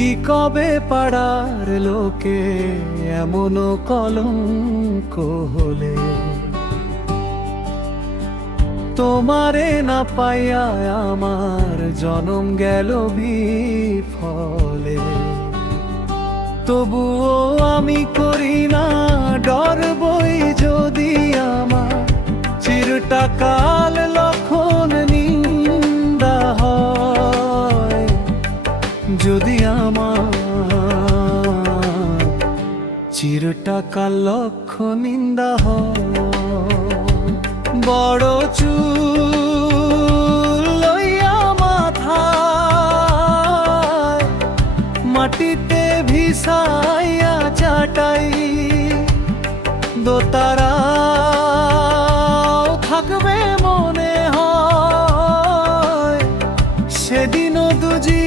কি কবে পাড়ার লোকে এমন কলঙ্ক হলে, তোমারে না পাইয়া আমার জনম গেল বিফলে। তবুও আমি করি না ডর, বই যদি আমার চিরটা কাল লক্ষণ নিন্দা হয়, যদি আমার চিরটা কাল লক্ষণ নিন্দা হয়। বড় চুল লইয়া মাথায় মাটিতে ভিসাইয়া চাটাই, দোতারাও থাকবে মনে হয়, সেদিনও দুজি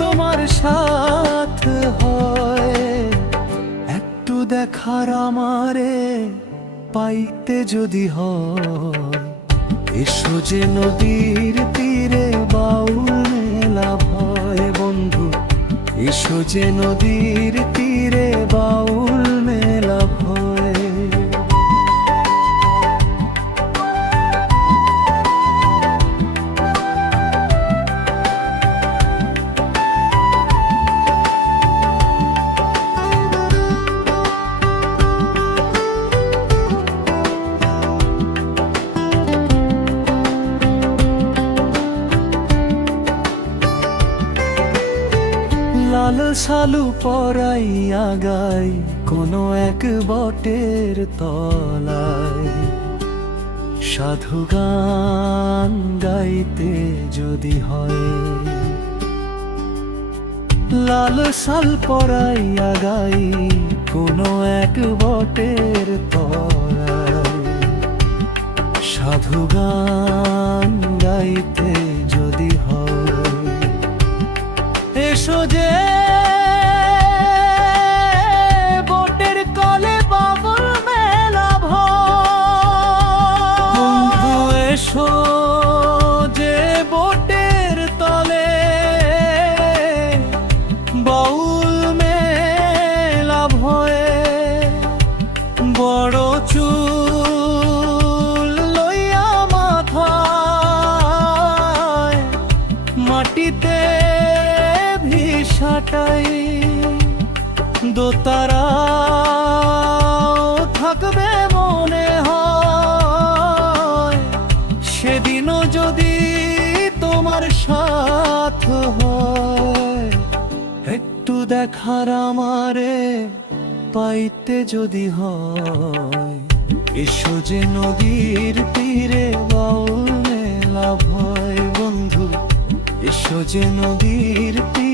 তোমার সাথ হয়। একটু দেখার আমারে পাইতে যদি হয়, এসো যে নদীর তীরে বাউল মেলা ভয় বন্ধু, এসো যে নদীর তীরে বাউল মেলা ভয়। লাল শালু পরাইয়া গাই কোনো এক বটের তলায়, সাধু গান গাইতে যদি হয়। লাল শাল পরাইয়া গাই কোনো এক বটের তলায়, সাধু গান গাইতে যদি হয়। এসো যে বটের কলে বাবুল মেলা ভয় বন্ধু, এসো যে বটের তলে বাউল মেলা ভয়ে। বড় চুল লইয়া মাথায় মাটিতে ভিসাটাই, দোতারাও থাকবে মনে হয়, সেদিনও যদি তোমার সাথ হয়। একটু দেখার আমারে পাইতে যদি হয়, এসো যে নদীর তীরে বাউল মেলা ভয় বন্ধু, এসো যে নদীর তীরে